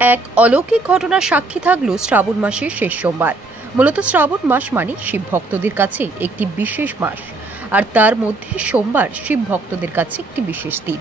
এক অলৌকিক ঘটনার সাক্ষী থাকলো শ্রাবণ মাসের শেষ সোমবার। মূলত শ্রাবণ মাস মানে শিব ভক্তদের কাছে একটি বিশেষ মাস, আর তার মধ্যে সোমবার শিব ভক্তদের কাছে একটি বিশেষ দিন।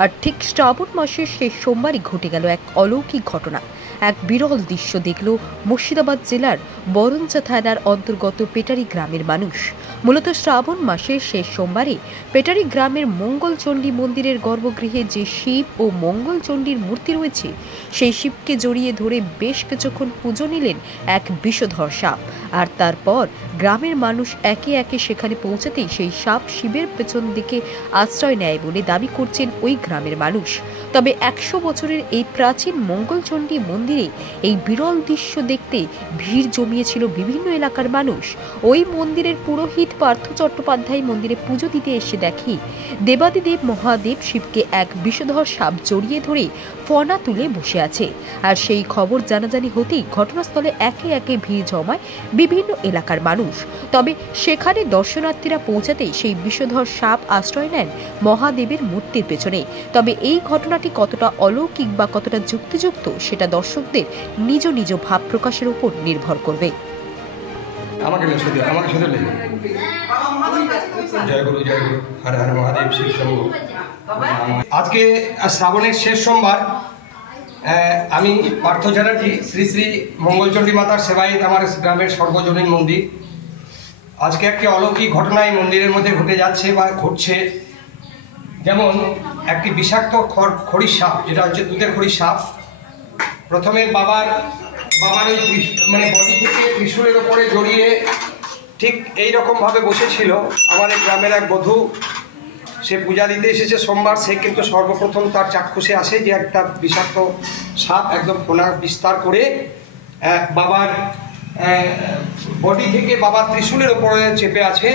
আর ঠিক শ্রাবণ মাসের শেষ সোমবারই ঘটে গেল এক অলৌকিক ঘটনা। এক বিরল দৃশ্য দেখল মুর্শিদাবাদ জেলার বরঞ্চা থানার অন্তর্গত পেটারি গ্রামের মানুষ। মূলত শ্রাবণ মাসের শেষ সোমবারে পেটারি গ্রামের মঙ্গলচণ্ডী মন্দিরের গর্ভগৃহে যে শিব ও মঙ্গলচণ্ডীর মূর্তি রয়েছে, সেই শিবকে জড়িয়ে ধরে বেশ কিছুক্ষণ পুজো নিলেন এক বিষধর সাপ। আর তারপর গ্রামের মানুষ একে একে সেখানে পৌঁছাতেই সেই সাপ শিবের পেছন দিকে আশ্রয় নেয় বলে দাবি করছেন ওই গ্রামের মানুষ। তবে 100 বছরের এই প্রাচীন মঙ্গলচণ্ডী মন্দিরে এই বিরল দৃশ্য দেখতে ভিড় জমিয়েছিল বিভিন্ন এলাকার মানুষ। ওই মন্দিরের পুরোহিত পার্থ চট্টোপাধ্যায় মন্দিরে পুজো দিতে এসে দেখে দেবাদিদেব মহাদেব শিবকে এক বিষধর সাপ জড়িয়ে ধরে ফনা তুলে বসে আছে। আর সেই খবর জানাজানি হতেই ঘটনাস্থলে একে একে ভিড় জমায় বিভিন্ন এলাকার মানুষ। তবে সেখানে দর্শনার্থীরা পৌঁছাতেই সেই বিষধর সাপ আশ্রয় নেন মহাদেবের মূর্তির পেছনে। তবে এই ঘটনাটি কতটা অলৌকিক বা কতটা যুক্তিযুক্ত, সেটা দর্শকদের নিজ নিজ ভাব প্রকাশের উপর নির্ভর করবে। আজকে শ্রাবণের শেষ সোমবার, আমি পার্থ চ্যাটার্জি, শ্রী শ্রী মঙ্গলচণ্ডী মাতার সেবায়িত আমার গ্রামের সর্বজনীন মন্দির। আজকে একটি অলৌকিক ঘটনা এই মন্দিরের মধ্যে ঘটে যাচ্ছে বা ঘটছে। যেমন একটি বিষাক্ত খড়ির সাপ, যেটা হচ্ছে দুধের খড়ির সাপ, প্রথমে বাবার ওই মানে বডি থেকে ত্রিশূলের ওপরে জড়িয়ে ঠিক এইরকমভাবে বসেছিল। আমাদের গ্রামের এক বধূ, সে পূজা দিতে এসেছে সোমবার, সে কিন্তু সর্বপ্রথম তার চাক্ষুষে আসে যে একটা বিষাক্ত সাপ একদম ফোনা বিস্তার করে বাবার বডি থেকে বাবার ত্রিশূলের ওপরে চেপে আছে।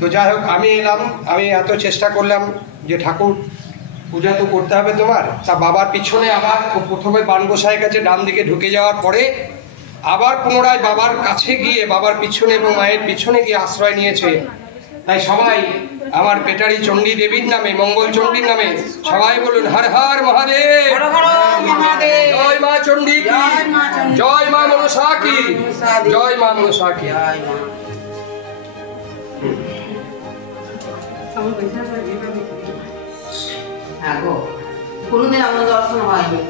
তো যাই হোক, আমি এলাম, আমি এত চেষ্টা করলাম যে ঠাকুর পূজা তো করতে হবে তোমার। তা বাবার পিছনে আবার প্রথমে বান গোসাইয়ের কাছে ডান দিকে ঢুকে যাওয়ার পরে আবার পুনরায় বাবার কাছে গিয়ে বাবার পিছনে এবং মায়ের পিছনে গিয়ে আশ্রয় নিয়েছে। তাই সবাই আমার পেটারি চণ্ডী দেবীর নামে, মঙ্গলচণ্ডীর নামে সবাই বলুন হর হর মহাদেব, জয় মা চণ্ডী কি, জয় মা মনসা কি, জয় মা মনসা কি। কোনদিন আমার দর্শন হয়নি।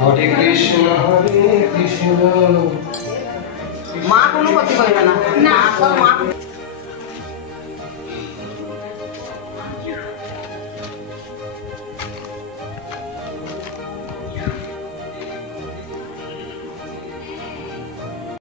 হরে কৃষ্ণ হরে কৃষ্ণ। মা কোনো ক্ষতি করবে না।